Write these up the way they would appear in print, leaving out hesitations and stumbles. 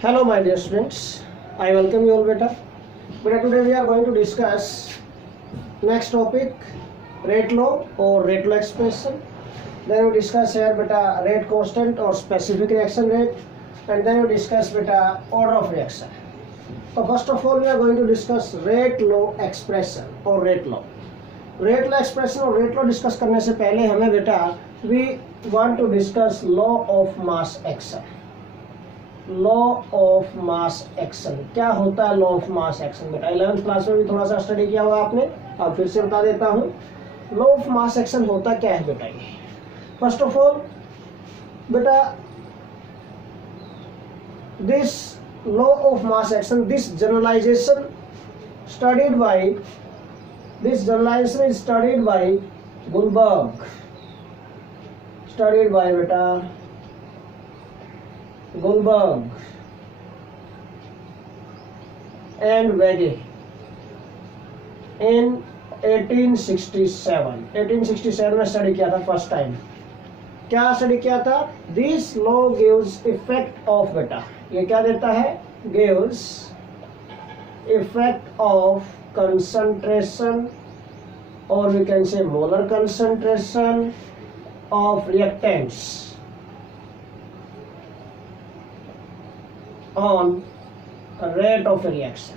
Hello my dear students, I welcome you all beta. Beta today we are going to discuss next topic rate law or rate law expression. Then we discuss here beta rate constant or specific reaction rate, and then we discuss beta order of reaction. So first of all we are going to discuss rate law expression or rate law. Rate law expression और rate law discuss करने से पहले हमें बेटा we want to discuss law of mass action. Law of mass action क्या होता है? Law of mass action बेटा 11th क्लास में भी थोड़ा सा स्टडी किया हुआ आपने, अब फिर से बता देता हूँ। लॉ ऑफ मास एक्शन होता क्या है बेटा? ये फर्स्ट ऑफ ऑल बेटा this law of mass action, this generalisation is studied by Guldberg, studied by बेटा Goldberg and Wege in 1867 में स्टडी किया था फर्स्ट टाइम। क्या स्टडी किया था? This law gives effect of बेटा, ये क्या देता है? गिव्स इफेक्ट ऑफ कंसंट्रेशन और we can say molar concentration of reactants on rate of reaction,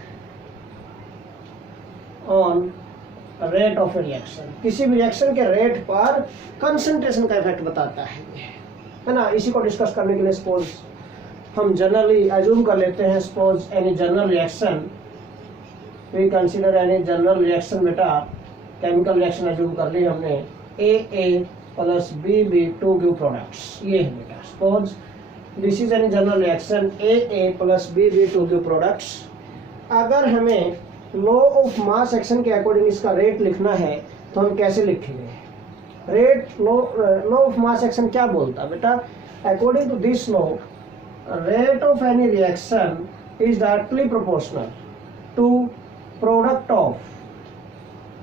on rate of reaction, किसी भी रिएक्शन के रेट पर कंसंट्रेशन का इफेक्ट बताता है ना। इसी को डिस्कस करने के लिए सपोज हम जनरली अज्यूम कर लेते हैं, suppose any general reaction, we consider any general reaction बेटा, केमिकल रिएक्शन अज्यूम कर ली हमने, A plus B to give products, ये है बेटा। Suppose this is any general reaction A plus B to give products. अगर हमें लॉ ऑफ मास एक्शन के अकॉर्डिंग इसका रेट लिखना है तो हम कैसे लिखेंगे? Rate law of mass action क्या बोलता है बेटा? According to this law, rate of any reaction is directly proportional to product of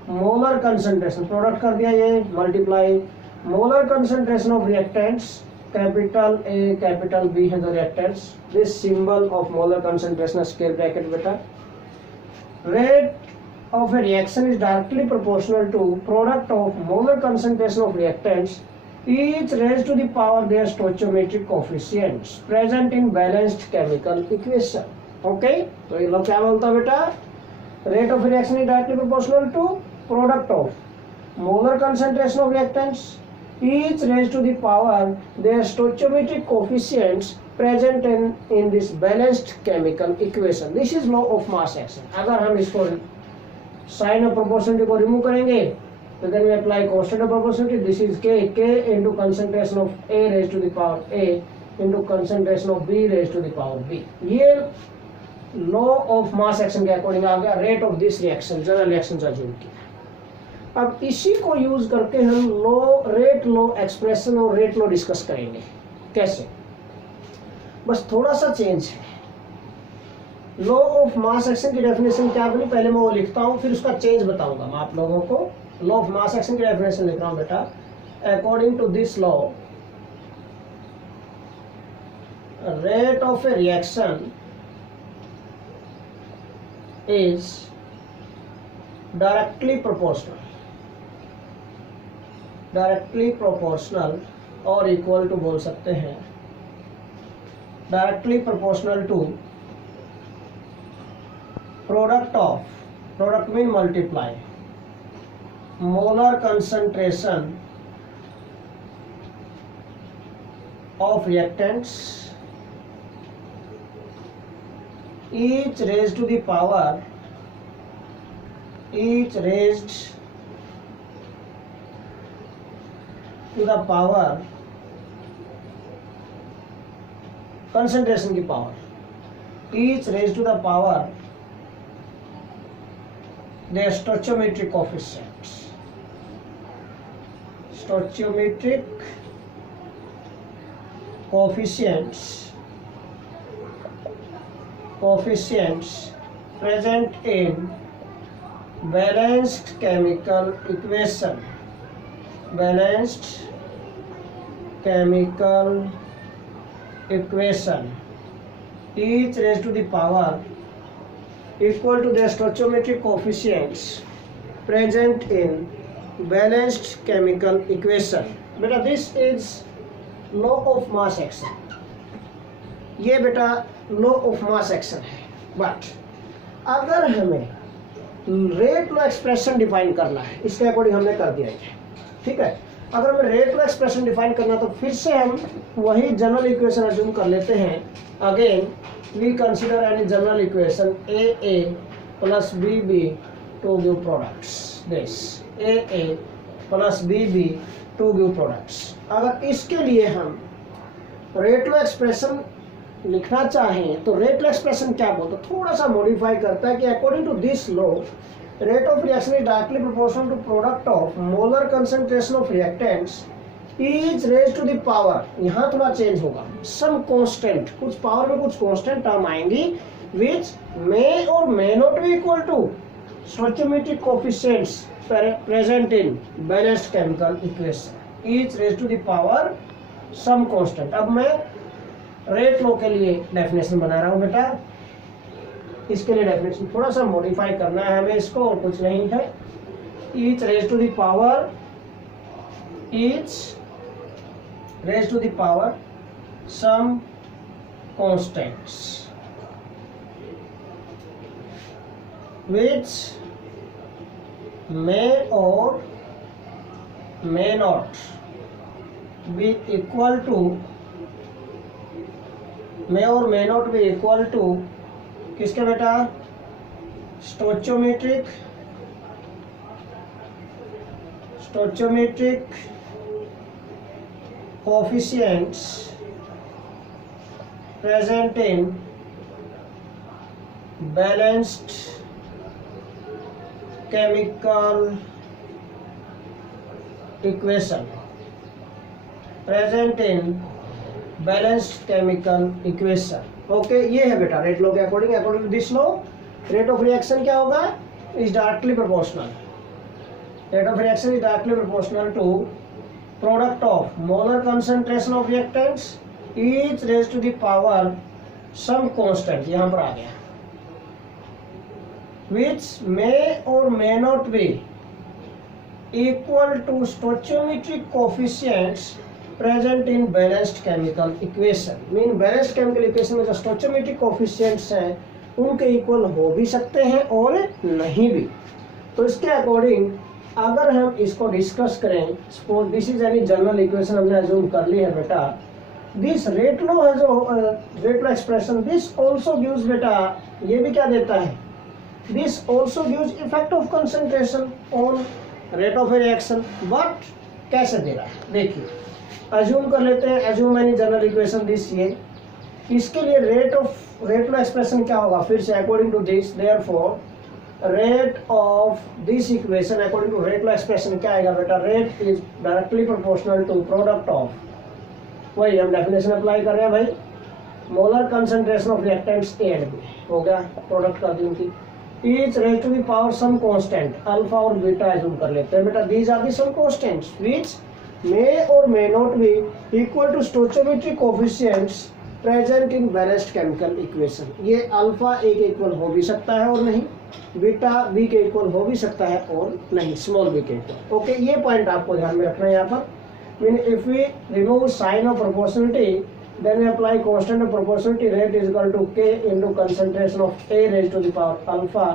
molar concentration, product कर दिया ये, multiply molar concentration of reactants, capital A capital B है the reactants, this symbol of molar concentration square bracket बेटा। Rate of a reaction is directly proportional to product of molar concentration of reactants each raised to the power their stoichiometric coefficients present in balanced chemical equation. Okay, तो ये लोग क्या बोलता है बेटा? Rate of reaction is directly proportional to product of molar concentration of reactants each raised to the power their stoichiometric coefficients present in this balanced chemical equation. This is law of mass action. अगर हम इसको sign of proportionality को remove करेंगे तो then we apply constant of proportionality. This is k into concentration of a raised to the power a into concentration of b raised to the power b. ये law of mass action के according आ गया rate of this reaction, general reaction assume किया। अब इसी को use करके हम rate law expression और रेट लो डिस्कस करेंगे। कैसे? बस थोड़ा सा चेंज है। लॉ ऑफ मास एक्शन की डेफिनेशन क्या बनी, पहले मैं वो लिखता हूं, फिर उसका चेंज बताऊंगा मैं आप लोगों को। लॉ ऑफ मास एक्शन की डेफिनेशन लिख रहा हूं बेटा। According to this law, rate of a reaction is directly proportional और इक्वल टू बोल सकते हैं, directly proportional to product mean multiply molar concentration of reactants each raised to the power concentration की power, each raised to the power their stoichiometric coefficients present in balanced chemical equation, each raised to the power equal to the stoichiometric coefficients present in balanced chemical equation. बेटा this is law of mass action, ये बेटा law of mass action है. But अगर हमें rate law expression define करना है, इसके according हमने कर दिया है, ठीक है. अगर हमें रेट लो एक्सप्रेशन डिफाइन करना तो फिर से हम वही जनरल इक्वेशन अज्यूम कर लेते हैं. Again we consider any general equation a A plus b B to give products. This a A plus b B to give products. अगर इसके लिए हम रेट लो एक्सप्रेशन लिखना चाहें तो रेट लो एक्सप्रेशन क्या बोलते, थोड़ा सा मॉडिफाई करता है कि according to this law rate of reaction is directly proportional to product of molar concentration of reactants is raise to the power. यहाँ थोड़ा चेंज होगा, सम कांस्टेंट, कुछ पावर में कुछ कांस्टेंट टर्म आएंगी विच मे और may not be equal to stoichiometric coefficients present in balanced chemical equation is raise to the power some constant. अब मैं रेट लो के लिए डेफिनेशन बना रहा हूँ बेटा. इसके लिए डेफिनेशन थोड़ा सा मॉडिफाई करना है हमें इसको, और कुछ नहीं है. Each raise to the power, each raise to the power some constants which may or may not be equal to, may or may not be equal to किसके बेटा, स्टोइचोमेट्रिक coefficients present in balanced chemical equation, present in balanced chemical equation. Okay, ये है बेटा rate law के according. According to this law rate of reaction क्या होगा, is directly proportional. Rate of reaction is directly proportional to product of molar concentration of reactants each raise to the power some constant, यहाँ पर आ गया, which may or may not be equal to stoichiometric coefficients present in balanced chemical equation. Mean balanced chemical equation में जो stoichiometric coefficients हैं उनके equal हो भी सकते हैं और नहीं भी. तो इसके अकॉर्डिंग अगर हम इसको डिस्कस करें, suppose this is any general equation हमने अज्यूम कर ली है बेटा. दिस रेट लो है जो rate law expression, this also gives बेटा, ये भी क्या देता है, this also gives effect of concentration on rate of reaction. but कैसे दे रहा है देखिए, अज्यूम कर लेते हैं, assume any general equation this, ये इसके लिए रेट लो एक्सप्रेशन क्या होगा, फिर से according to this, therefore rate of this equation according to rate law expression क्या आएगा बेटा, rate is directly proportional to product of, वही हम डेफिनेशन अप्लाई कर रहे हैं भाई, molar concentration of reactants A and B, हो गया प्रोडक्ट कर दी उनकी, each raised to the power some constant alpha और बीटा अज्यूम कर लेते हैं बेटा. these are the some constants which may or may not be equal to stoichiometric coefficients present in balanced chemical equation. ये alpha ए के equal हो भी सकता है और नहीं, बीटा बी के इक्वल हो भी सकता है और नहीं, स्मॉल बी के इक्वल. ओके, ये पॉइंट आपको ध्यान में रखना है यहाँ पर. Mean if we remove sign of proportionality then we apply constant of proportionality, rate is equal to k into concentration of A raised to the power alpha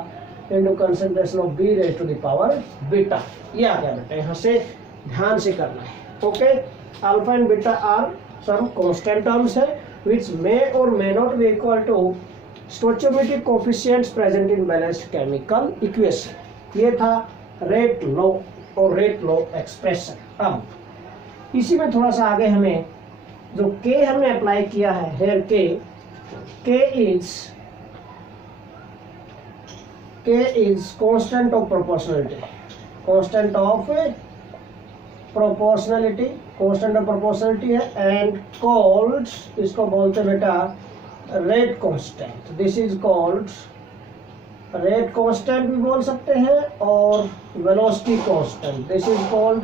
into concentration of B raised to the power beta. ये आ गया बेटा, यहाँ से ध्यान से करना है. Okay, alpha and beta are some constant terms है which may or may not be equal to stoichiometric coefficients present in balanced chemical equation. ये था रेट लॉ और रेट लॉ एक्सप्रेशन. अब इसी में थोड़ा सा आगे हमें जो K हमने अप्लाई किया है, here K is constant of proportionality, constant of proportionality है, एंड कॉल्ड, इसको बोलते बेटा rate constant. This is called rate constant भी बोल सकते हैं और velocity constant. This is called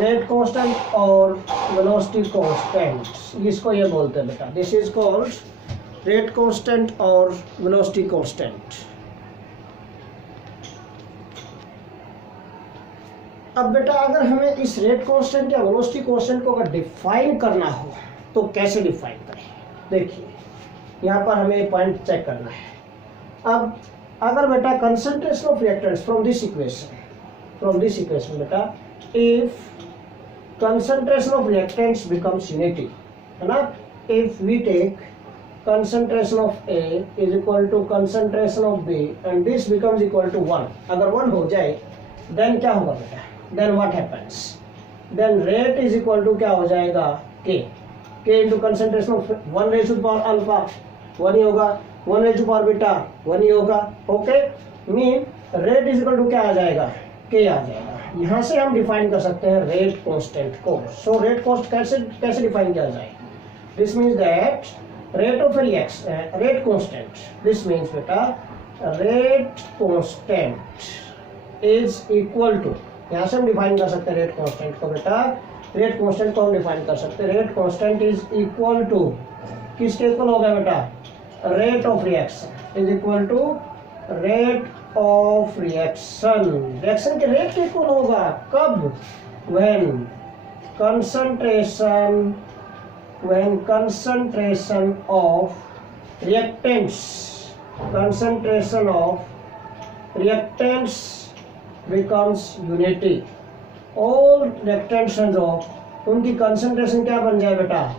rate constant और वेलोसिटी कांस्टेंट, इसको ये बोलते हैं बेटा. This is called rate constant और वेलोसिटी कांस्टेंट। अब बेटा अगर हमें इस रेट कांस्टेंट या वेलोसिटी कांस्टेंट को अगर डिफाइन करना हो तो कैसे डिफाइन करें? देखिए यहाँ पर हमें पॉइंट चेक करना है। अब अगर बेटा concentration of reactants from this equation बेटा, if concentration of reactants becomes unity, है ना? If we take concentration of A is equal to concentration of B and this becomes equal to 1, अगर 1 हो जाए then क्या होगा बेटा? Then what happens? Then rate is equal to क्या हो जाएगा? K into concentration of 1 raised to power alpha 1 ही होगा, 1 raised to power beta 1 ही होगा। Okay, mean rate is equal to क्या आ जाएगा? K आ जाएगा। यहाँ से हम डिफाइन कर सकते हैं रेट कांस्टेंट को। सो रेट कांस्ट कैसे डिफाइन किया जाए? This means that rate of reaction, rate constant, this means बेटा rate constant is equal to, यहाँ से हम डिफाइन कर सकते हैं रेट कांस्टेंट को बेटा, रेट कांस्टेंट को हम डिफाइन कर सकते हैं, rate constant is equal to किसके इक्वल होगा बेटा? Rate of reaction is equal to rate of reaction, reaction के रेट के इक्वल होगा। कब? when concentration of reactants becomes unity। all reactants हैं जो, उनकी कंसंट्रेशन क्या बन जाए बेटा?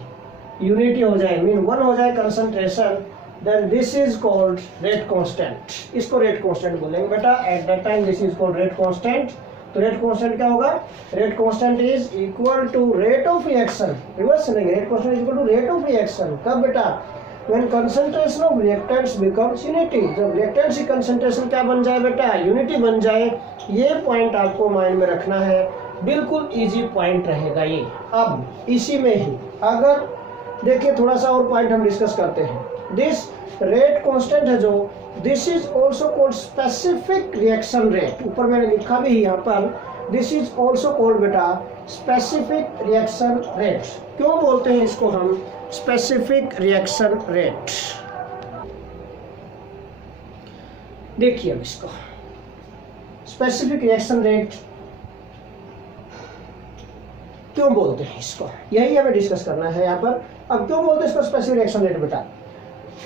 यूनिटी हो जाए, मीन 1 हो जाए concentration, then this is called rate constant। इसको rate constant बोलेंगे बेटा। at that time this is called rate constant। तो rate constant क्या होगा? rate constant is equal to rate of reaction, reverse सुनेंगे, rate constant is equal to rate of reaction। कब बेटा? when concentration of reactants becomes unity, जब reactants की concentration क्या बन जाए बेटा? unity बन जाए। ये पॉइंट आपको माइंड में रखना है, बिल्कुल इजी पॉइंट रहेगा ये। अब इसी में ही अगर देखिए थोड़ा सा और पॉइंट हम डिस्कस करते हैं। दिस रेट कांस्टेंट है जो, this is also called specific reaction rate, ऊपर मैंने लिखा भी है यहाँ पर, दिस इज ऑल्सो कॉल्ड बेटा स्पेसिफिक रिएक्शन रेट। क्यों बोलते हैं इसको हम स्पेसिफिक रिएक्शन रेट? देखिए अब इसको स्पेसिफिक रिएक्शन रेट क्यों बोलते हैं इसको, यही हमें डिस्कस करना है यहाँ पर। अब क्यों बोलते हैं इसको स्पेसिफिक रिएक्शन रेट बेटा?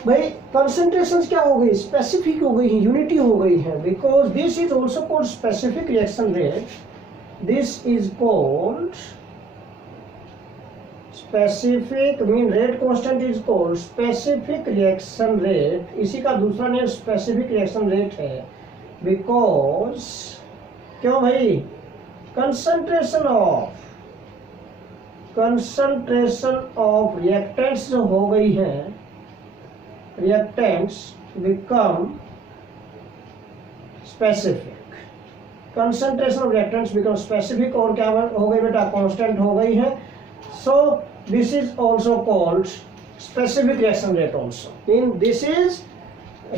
भाई कंसंट्रेशंस क्या हो गई? स्पेसिफिक हो गई है, यूनिटी हो गई है, because this is also called specific reaction rate. This is called specific, mean rate constant is called specific reaction rate. इसी का दूसरा नेम स्पेसिफिक रिएक्शन रेट है, बिकॉज क्यों भाई? कंसंट्रेशन ऑफ रिएक्टेंट्स जो हो गई हैं, reactants become specific, concentration of reactants become specific, और क्या हो गई बेटा? कांस्टेंट हो गई है। so this is also called specific reaction rate also, in this is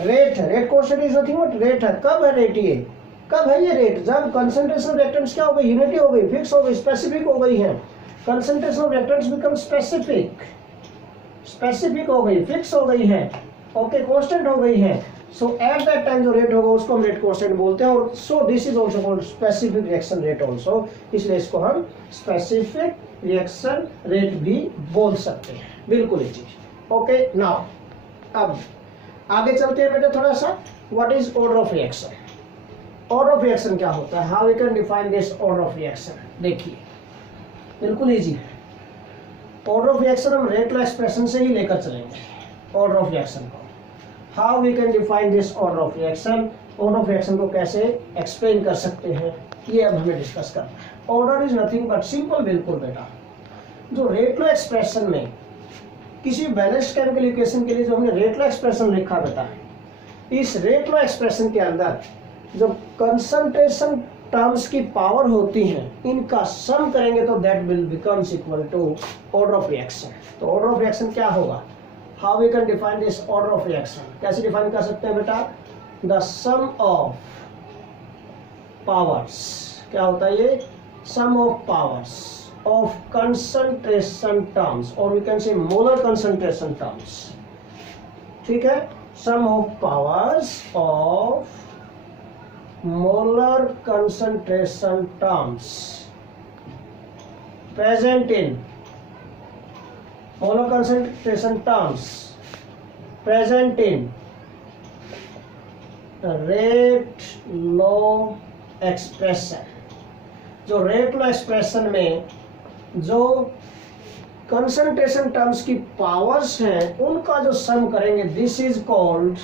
rate है, rate constant is nothing but rate है। कब है रेट? ये कब है ये रेट? जब concentration of reactants क्या हो गई? यूनिटी हो गई, फिक्स हो गई, स्पेसिफिक हो गई है। concentration of reactants become specific हो गई, फिक्स हो गई है, ओके, कांस्टेंट हो गई है। सो एट दैट टाइम जो रेट होगा उसको हम रेट कांस्टेंट बोलते हैं। और so this is also called specific reaction rate also, इसलिए इसको हम स्पेसिफिक रिएक्शन रेट भी बोल सकते हैं, बिल्कुल ही चीज। ओके, नाउ अब आगे चलते हैं बेटा थोड़ा सा। What is order of reaction? Order of reaction क्या होता है? How we can define this order of reaction? देखिए बिल्कुल इजी है। ऑर्डर ऑफ रिएक्शन हम रेट लॉ एक्सप्रेशन से ही लेकर चलेंगे ऑर्डर ऑफ रिएक्शन को। How we can define this order of reaction? Order of reaction को कैसे एक्सप्लेन कर सकते हैं, ये अब हमें डिस्कस करना है। Order is nothing but simple, बिल्कुल बेटा, जो रेट लॉ एक्सप्रेशन में किसी बैलेंस्ड केमिकल इक्वेशन के लिए जो हमने रेट लॉ एक्सप्रेशन लिखा बेटा, इस रेट लॉ एक्सप्रेशन के अंदर जो कंसंट्रेशन टर्म्स की पावर होती हैं, इनका सम करेंगे तो that will becomes equal to order of reaction. तो ऑर्डर ऑफ रिएक्शन क्या होगा? How we can define this order of reaction? कैसे डिफाइन कर सकते हैं बेटा? द सम ऑफ पावर्स, क्या होता है ये? Sum of powers of concentration terms, और we can say molar concentration terms, ठीक है, sum of powers of molar concentration terms present in molar concentration terms present in rate law expression. जो rate law expression में जो concentration terms की powers हैं उनका जो सम करेंगे, this is called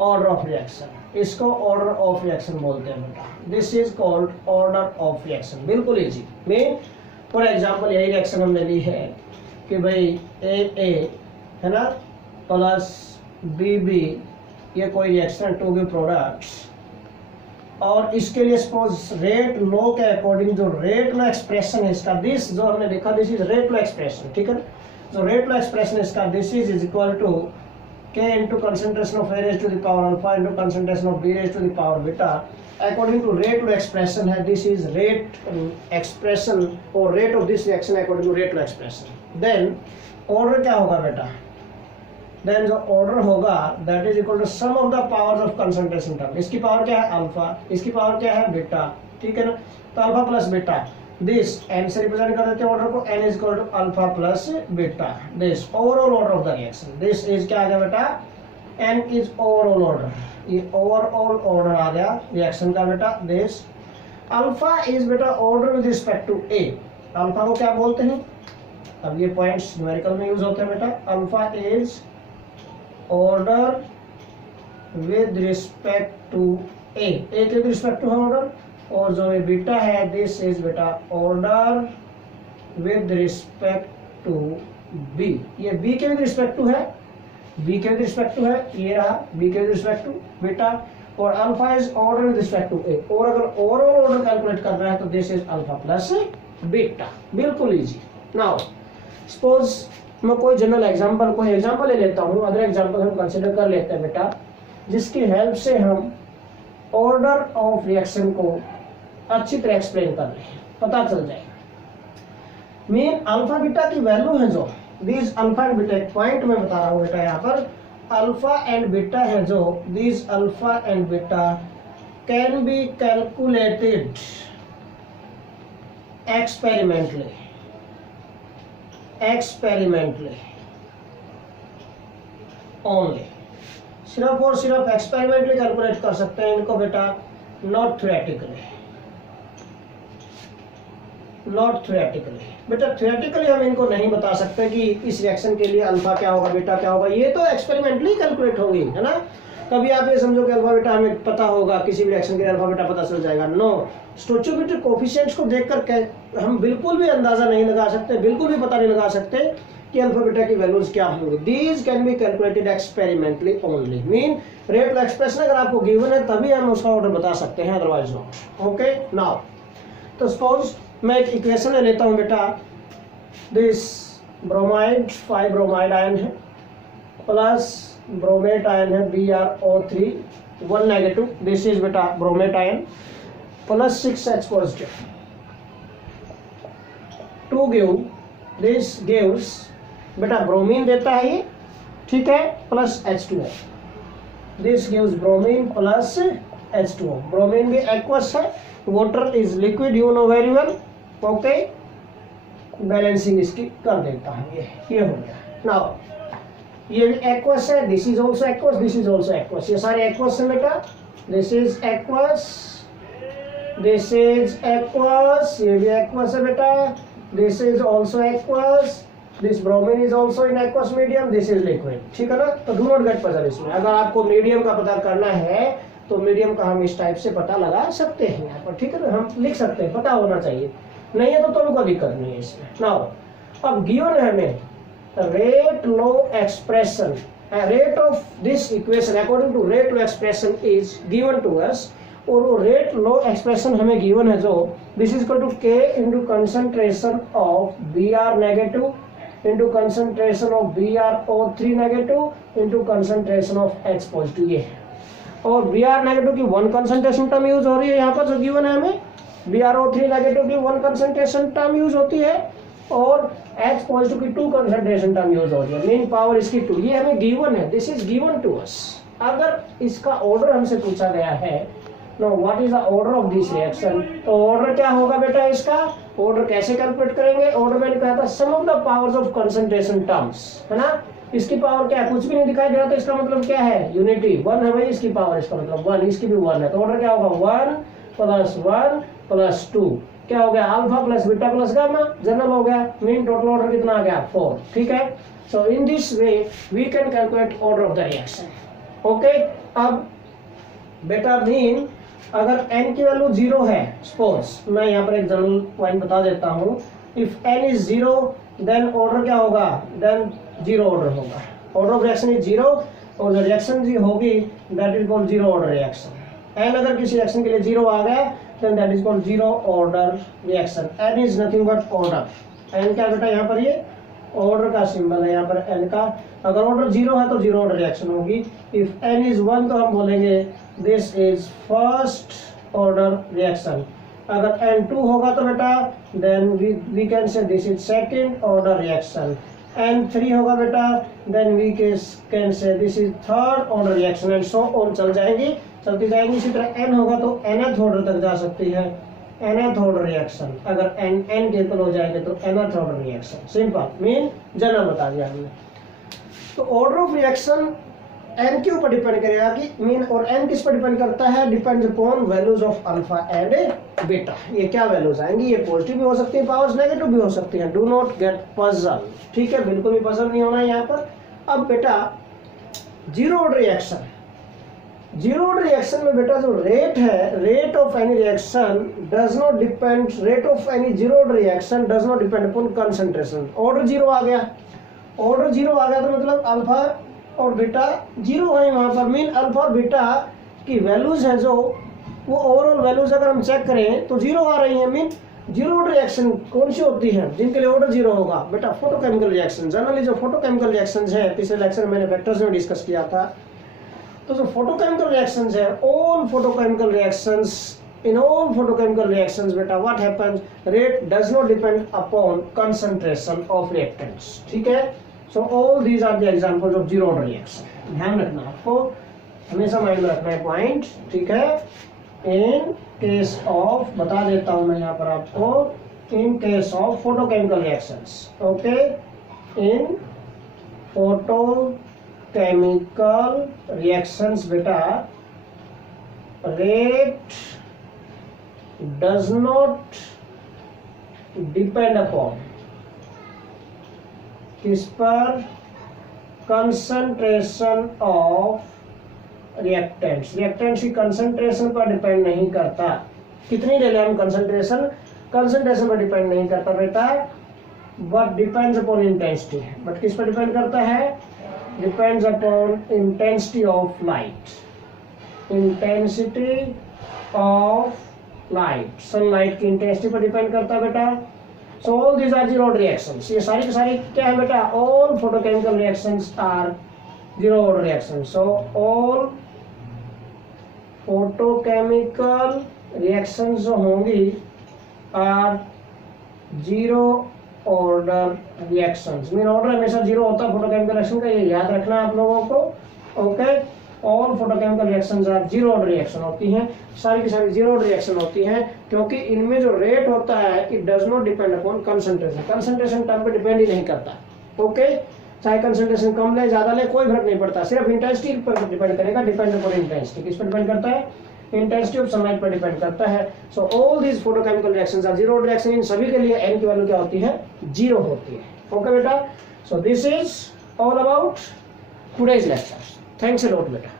order of reaction. इसको ऑर्डर ऑफ रिएक्शन बोलते हैं बेटा, this is called order of reaction. बिल्कुल इजी। में फॉर एग्जांपल यही रिएक्शन हमने ली है कि भाई ए है ना प्लस बी, ये कोई रिएक्शन टू बी प्रोडक्ट्स, और इसके लिए सपोज रेट लॉ के अकॉर्डिंग जो रेट लॉ एक्सप्रेशन है इसका, दिस जो हमने लिखा this is rate law expression, ठीक है। जो रेट लॉ एक्सप्रेशन इसका this is equal to k into concentration of A raised to the power alpha into concentration of B raised to the power beta according to rate law expression है, this is rate expression or rate of this reaction according to rate law expression। then order क्या होगा बेटा, then जो order होगा that is equal to sum of the powers of concentration term। इसकी power क्या है alpha, इसकी power क्या है बीटा, ठीक है ना। तो alpha plus beta, this n से रिप्रेजेंट कर देते हैं ऑर्डर को, n is equal to alpha plus beta, this overall order of the reaction. This is क्या आ गया बेटा, n इज ओवरऑल ऑर्डर, ये ओवरऑल ऑर्डर आ गया रिएक्शन का बेटा। दिस अल्फा इज बेटा order with respect to a। Alpha को क्या बोलते हैं, अब ये पॉइंट्स न्यूमेरिकल में यूज होते हैं बेटा। Alpha is order with respect to a के रिस्पेक्ट टू ऑर्डर, और जो ये बीटा है दिस इज बेटा order with respect to B. ये बी के विद रिस्पेक्ट टू है, बी के विद रिस्पेक्ट टू है, ये रहा बी के विद रिस्पेक्ट टू बीटा, और alpha is order with respect to A. और अगर ओवरऑल ऑर्डर कैलकुलेट करना है तो this is alpha plus beta. बिल्कुल इजी। नाउ सपोज मैं कोई जनरल एग्जांपल कोई एग्जांपल ले लेता हूँ, अदर एग्जांपल हम कंसीडर कर लेते हैं बेटा, जिसकी हेल्प से हम ऑर्डर ऑफ रिएक्शन को अच्छी तरह एक्सप्लेन कर रहे हैं, पता चल जाएगा। मीन अल्फा बीटा की वैल्यू है जो दिस अल्फा एंड बीटा, एक पॉइंट में बता रहा हूं बेटा, यहाँ पर अल्फा एंड बीटा है जो this alpha and beta can be calculated experimentally only. सिर्फ और सिर्फ एक्सपेरिमेंटली कैलकुलेट कर सकते हैं इनको बेटा, नॉट थ्योरेटिकली बेटा। थ्योरेटिकली हम इनको नहीं बता सकते कि इस रिएक्शन के लिए अल्फा क्या होगा बीटा क्या होगा, ये तो एक्सपेरिमेंटली कैलकुलेट होगी, है ना। कभी आप ये समझो कि अल्फा बीटा हमें पता होगा, किसी भी रिएक्शन के लिए अल्फा बीटा पता चल जाएगा, नो। स्टोइचोमेट्रिक कोएफिशिएंट्स को देखकर हम बिल्कुल भी अंदाजा नहीं लगा सकते, बिल्कुल भी पता नहीं लगा सकते कि अल्फा बीटा की वैल्यूज क्या होंगी। These can be calculated experimentally only. Mean rate law expression अगर आपको गिवन है तभी हम उसका ऑर्डर बता सकते हैं, अदरवाइज नॉट। ओके नाउ तो सपोज मैं एक इक्वेशन ले लेता हूँ बेटा, दिस ब्रोमाइड 5 ब्रोमाइड आयन है प्लस ब्रोमेट आयन है BrO3 1 नेगेटिव, दिस इज बेटा bromate ion plus 6H positive to give, this gives बेटा ब्रोमीन देता है ये, ठीक है, plus H2O, this gives bromine plus H2O। Bromine भी एक्वस है, water is liquid, you know very well. Okay balancing इसकी कर देता हूँ, ये हो गया। नाउ ये भी एक्वस है, this is also aqueous, this is also aqueous, ये सारे एक्वस है बेटा। This is aqueous, this is aqueous, ये भी एक्वस है बेटा, this is also aqueous, this bromine is also in aqueous medium, this is liquid, ठीक है ना। तो डू नॉट गेट पजल इसमें। अगर आपको मीडियम का पता करना है तो मीडियम का हम इस टाइप से पता लगा सकते हैं यहाँ पर, ठीक है ना, हम लिख सकते हैं, पता होना चाहिए, नहीं है तो कोई दिक्कत नहीं है इसमें। नाउ अब गिवन है हमें rate law expression, rate of this equation according to rate law expression is given to us, और वो रेट लॉ एक्सप्रेशन हमें गिवन है जो this is equal to K into concentration of Br negative into concentration of BrO3 negative into concentration of H positive, ये है। और Br negative की 1 concentration term use हो रही है यहाँ पर जो गिवन है हमें, BrO3 नेगेटिव की 1 कंसंट्रेशन टर्म यूज होती है, और H पॉजिटिव की 2 कंसंट्रेशन टर्म यूज हो रही है, मीन पावर इसकी 2, ये हमें गिवन है, this is given to us. अगर इसका ऑर्डर हमसे पूछा गया है, no what is the order of this reaction, तो ऑर्डर क्या होगा बेटा इसका, ऑर्डर कैसे कैलकुलेट करेंगे, ऑर्डर मैंने कहा था sum of the powers of concentration terms, है ना। इसकी पावर क्या है, कुछ भी नहीं दिखाई दे रहा, तो इसका मतलब क्या है, यूनिटी 1 है भाई इसकी पावर, इसका मतलब 1, इसकी भी 1 है, तो ऑर्डर क्या होगा 1 + 1 + 2, क्या हो गया alpha plus beta plus gamma, general हो गया, मीन टोटल ऑर्डर कितना आ गया 4, ठीक है। So in this way we can calculate order of the reaction. Okay, अब बेटा मीन अगर n की वैल्यू 0 है, सपोज मैं यहाँ पर एक जनरल पॉइंट बता देता हूँ, if n is 0 then order क्या होगा, देन 0 ऑर्डर होगा, ऑर्डर ऑफ रिएक्शन इज 0, और जो रिएक्शन जी होगी that is called 0 order reaction. n अगर किसी रिएक्शन के लिए 0 आ गया then that is called 0 order reaction. n is nothing but order, n क्या बेटा यहाँ पर ये ऑर्डर का सिंबल है यहाँ पर n का, अगर ऑर्डर 0 है तो 0 ऑर्डर रिएक्शन होगी, इफ n इज 1 तो हम बोलेंगे this is first order reaction, अगर n 2 होगा तो बेटा then we can say this is second order reaction, n 3 होगा बेटा then we can say this is third order reaction, and so on चलती जाएंगी। इसी तरह n होगा तो nth ऑर्डर तक जा सकती है, nth ऑर्डर रिएक्शन, अगर n के इक्वल हो जाएंगे तो nth order reaction, simple mean general बता दिया हमने। तो ऑर्डर ऑफ रिएक्शन n के ऊपर डिपेंड करेगा कि मीन, और n किस पर डिपेंड करता है, depends upon values of alpha and beta. ये क्या वैल्यूज आएंगी, ये पॉजिटिव भी हो सकती है पावर्स, नेगेटिव भी हो सकती है, डू नॉट गेट पजल, ठीक है, बिल्कुल भी पजल नहीं होना है यहाँ पर। अब बेटा zero order reaction, zero order reaction में बेटा जो रेट है, rate of any reaction does not depend, rate of any zero order reaction does not depend upon concentration. Order 0 आ गया, ऑर्डर 0 आ गया तो मतलब अल्फा और बीटा 0 है वहां पर, मीन अल्फा और बीटा की वैल्यूज है जो वो ओवरऑल वैल्यूज अगर हम चेक करें तो 0 आ रही है, मीन जीरो ऑर्डर रिएक्शन कौन सी होती है जिनके लिए ऑर्डर 0 होगा, बेटा फोटोकेमिकल रिएक्शन। जनरली जो फोटोकेमिकल रिएक्शंस है, पिछले लेक्चर में मैंने वेक्टर्स में डिस्कस किया था, तो जो फोटोकेमिकल रिएक्शंस है, all photochemical reactions, in all photochemical reactions beta what happens, rate does not depend upon concentration of reactants, ठीक है। so all these are the examples of zero order reaction, ध्यान रखना आपको, हमेशा माइंड में रखना है पॉइंट, ठीक है। in case of, बता देता हूं मैं यहाँ पर आपको, in case of photochemical reactions, okay, in photochemical reactions beta rate does not depend upon किस पर, concentration of reactants, reactants की concentration पर डिपेंड नहीं करता, कितनी ले लें हम concentration, concentration पर डिपेंड नहीं करता बेटा, but depends upon intensity, but किस पर डिपेंड करता है, depends upon intensity of light, intensity of light, sunlight की इंटेंसिटी पर डिपेंड करता है बेटा। So all these are zero order reactions, ये सारी की सारी क्या है बेटा, all photochemical reactions are zero order reactions. So all photochemical reactions जो होंगी are zero order reactions, mean order हमेशा जीरो होता है फोटोकेमिकल रिएक्शन का, ये याद रखना है आप लोगों को, okay. All photochemical reactions are zero order reaction होती हैं, सारी की सारी जीरो ऑर्डर रिएक्शन होती हैं, क्योंकि इनमें जो रेट होता है it does not depend upon concentration, concentration term पे डिपेंड ही नहीं करता, ओके। चाहे कंसंट्रेशन कम ले ज्यादा ले कोई फर्क नहीं पड़ता, सिर्फ इंटेंसिटी पर डिपेंड करेगा, डिपेंड अपॉन इंटेंसिटी, किस पर डिपेंड करता है, इंटेंसिटी ऑफ सनलाइट पर डिपेंड करता है। So all these photochemical reactions are zero order reaction, इन सभी के लिए n की वैल्यू क्या होती है, 0 होती है, ओके बेटा। So this is all about today's lecture, thanks a lot बेटा।